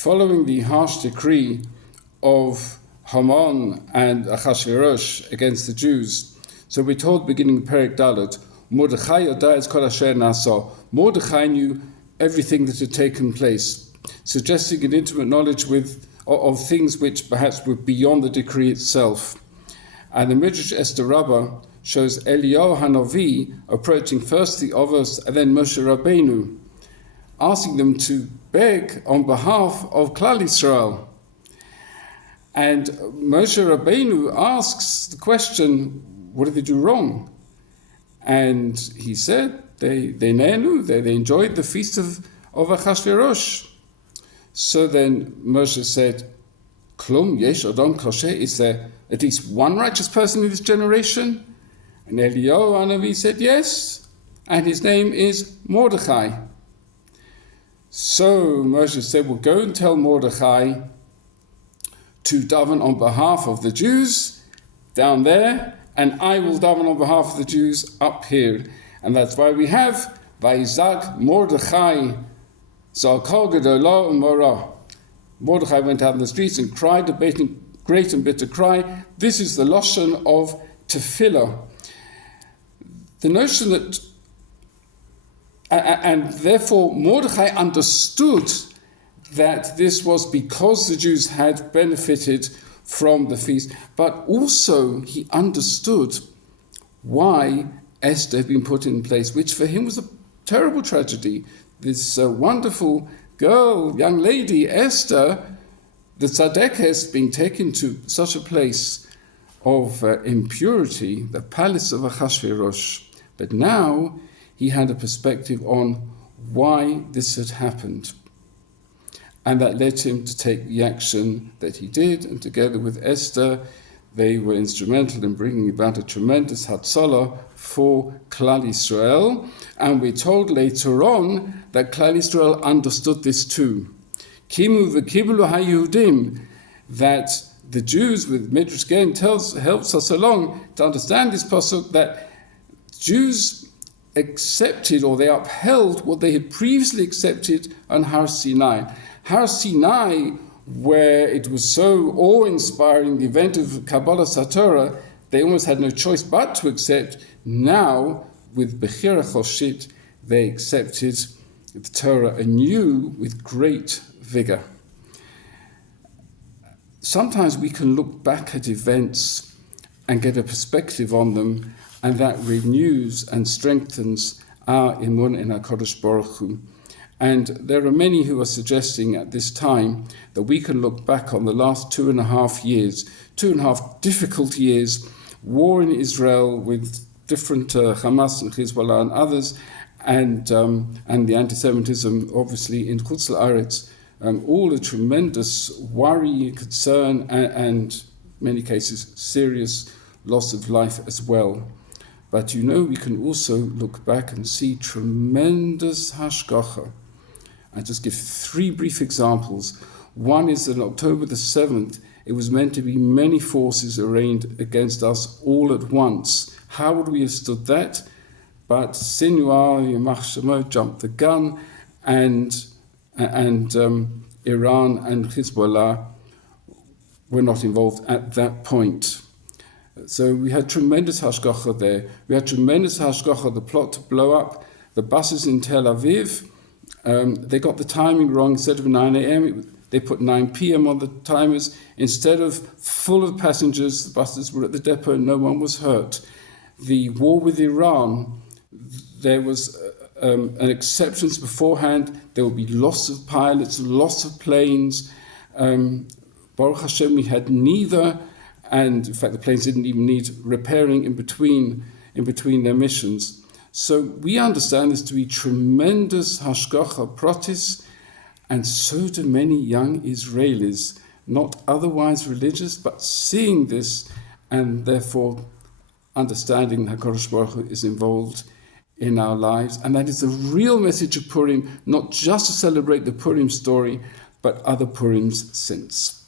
following the harsh decree of Haman and Achashverosh against the Jews. So we're told, beginning Perek Dalet, Mordechai Yodai Kol Asher Nasa. Mordechai knew everything that had taken place, suggesting an intimate knowledge of things which perhaps were beyond the decree itself. And the Midrash Esther Rabbah shows Eliyahu Hanavi approaching first the Ovos and then Moshe Rabbeinu, asking them to beg on behalf of Klal Yisrael. And Moshe Rabbeinu asks the question, what did they do wrong? And he said, they enjoyed the feast of Achashverosh. So then Moshe said, Klum yesh adam kosher, is there at least one righteous person in this generation? And Eliyahu Hanavi said, yes, and his name is Mordechai. So Moshe said, well, go and tell Mordechai to daven on behalf of the Jews down there, and I will daven on behalf of the Jews up here. And that's why we have Vayizak Mordechai Zalkal Gedolah Umorah. Mordechai went out in the streets and cried a great and bitter cry. This is the Lashon of Tefillah. The notion that, and therefore Mordechai understood that this was because the Jews had benefited from the feast, but also he understood why Esther had been put in place, which for him was a terrible tragedy. This wonderful girl, young lady, Esther, the Tzadekes, being taken to such a place of impurity, the palace of Achashverosh. But now he had a perspective on why this had happened. And that led him to take the action that he did, and together with Esther, they were instrumental in bringing about a tremendous Hatzalah for Klal Yisrael. And we're told later on that Klal Yisrael understood this too. Kimu v'kiblu haYehudim, that the Jews, with Midrash again helps us along to understand this pasuk, that Jews accepted, or they upheld what they had previously accepted on Har Sinai. Har Sinai, where it was so awe-inspiring, the event of Kabbalah Satorah, they almost had no choice but to accept. Now, with Bechira Choshit, they accepted the Torah anew with great vigor. Sometimes we can look back at events and get a perspective on them, and that renews and strengthens our imun in HaKadosh Baruch Hu. And there are many who are suggesting at this time that we can look back on the last 2.5 years, 2.5 difficult years, war in Israel with different Hamas and Hezbollah and others, and the anti-Semitism obviously in Chutz La'aretz, all a tremendous worry, concern, and in many cases serious loss of life as well. But we can also look back and see tremendous hashgacha. I just give 3 brief examples. One is that on October the 7th, it was meant to be many forces arrayed against us all at once. How would we have stood that? But Sinwar, Yamach Shemo jumped the gun, and Iran and Hezbollah were not involved at that point. So we had tremendous hashgacha there. We had tremendous hashgacha, the plot to blow up the buses in Tel Aviv. They got the timing wrong. Instead of 9 a.m., they put 9 p.m. on the timers. Instead of full of passengers, the buses were at the depot, no one was hurt. The war with Iran, there was an acceptance beforehand. There will be loss of pilots, loss of planes. Baruch Hashem, we had neither, and in fact the planes didn't even need repairing in between their missions. So we understand this to be tremendous hashgacha pratis, and so do many young Israelis, not otherwise religious, but seeing this and therefore understanding that HaKadosh Baruch Hu is involved in our lives. And that is the real message of Purim, not just to celebrate the Purim story, but other Purims since.